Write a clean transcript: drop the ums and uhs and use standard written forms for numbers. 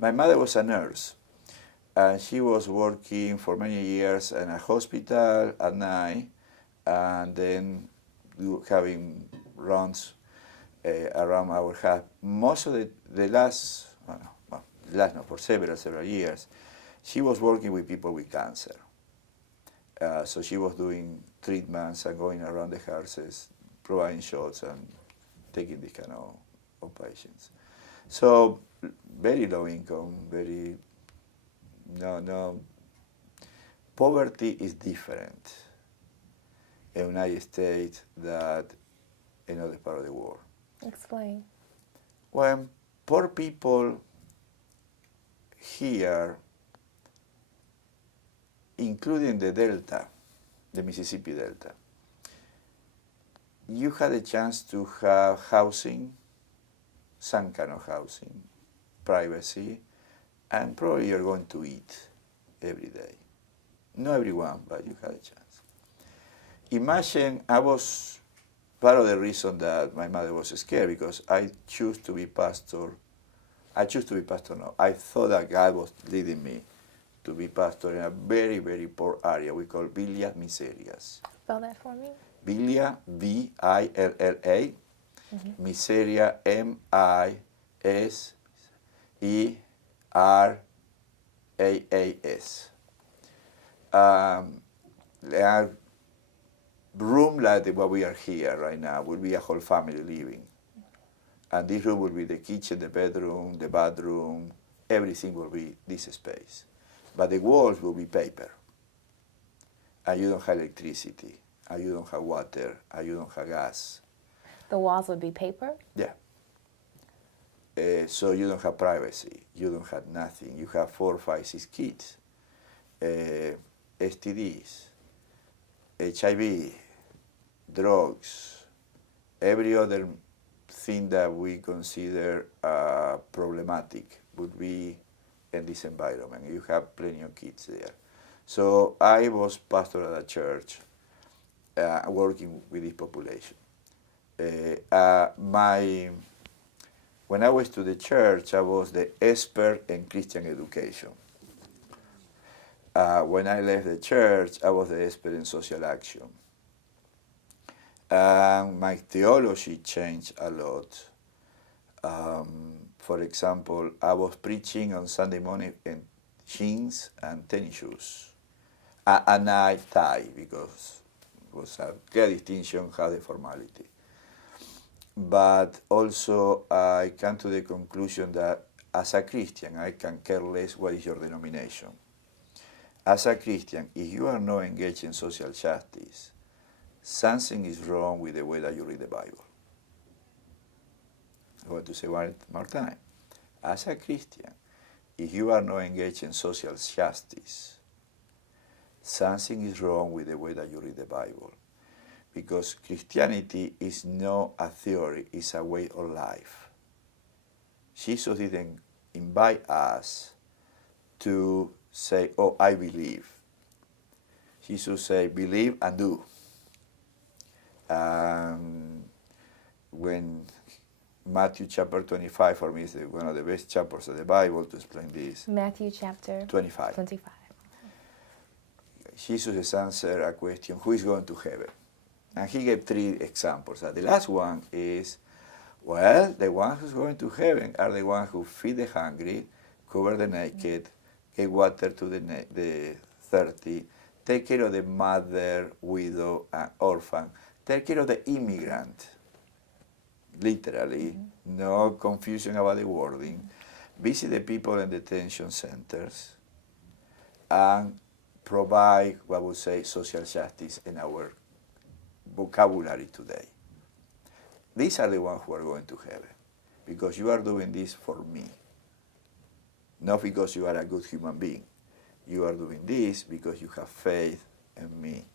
My mother was a nurse, and she was working for many years in a hospital at night, and then having runs around our house. Most of the last, for several years, she was working with people with cancer. So she was doing treatments and going around the houses, providing shots and taking this kind of patients. So very low income, very, no. Poverty is different in the United States than in other part of the world. Explain. When poor people here, including the Delta, the Mississippi Delta, you had a chance to have housing, some kind of housing, privacy, and probably you're going to eat every day. Not everyone, but you had a chance. Imagine, I was part of the reason that my mother was scared because I chose to be pastor. I thought that God was leading me to be pastor in a very, very poor area we call Villas Miserias. Spell that for me. Villa, V-I-L-L-A, Miseria, M-I-S-E-R-A-A-S. A room like what we are here right now will be a whole family living. And this room will be the kitchen, the bedroom, the bathroom, everything will be this space. But the walls will be paper. And you don't have electricity, and you don't have water, and you don't have gas. The walls would be paper? Yeah. So you don't have privacy, you don't have nothing. You have 4, 5, 6 kids, STDs, HIV, drugs, every other thing that we consider problematic would be in this environment. You have plenty of kids there. So I was pastor at a church working with this population. When I was to the church, I was the expert in Christian education. When I left the church, I was the expert in social action. My theology changed a lot. For example, I was preaching on Sunday morning in jeans and tennis shoes. And I tie because it was a clear distinction, how the formality. But also I came to the conclusion that as a Christian, I can care less what is your denomination. As a Christian, if you are not engaged in social justice, something is wrong with the way that you read the Bible. I want to say one more time. As a Christian, if you are not engaged in social justice, something is wrong with the way that you read the Bible. Because Christianity is not a theory, it's a way of life. Jesus didn't invite us to say, oh, I believe. Jesus said, believe and do. When Matthew chapter 25 for me is one of the best chapters of the Bible to explain this. Matthew chapter 25. Jesus answered a question, who is going to heaven? And he gave 3 examples. And the last one is, well, the ones who's going to heaven are the ones who feed the hungry, cover the naked, give water to the thirsty, take care of the mother, widow, and orphan, take care of the immigrant, literally, no confusion about the wording, visit the people in detention centers, and provide, what we say, social justice in our vocabulary today. These are the ones who are going to heaven, because you are doing this for me, not because you are a good human being. You are doing this because you have faith in me.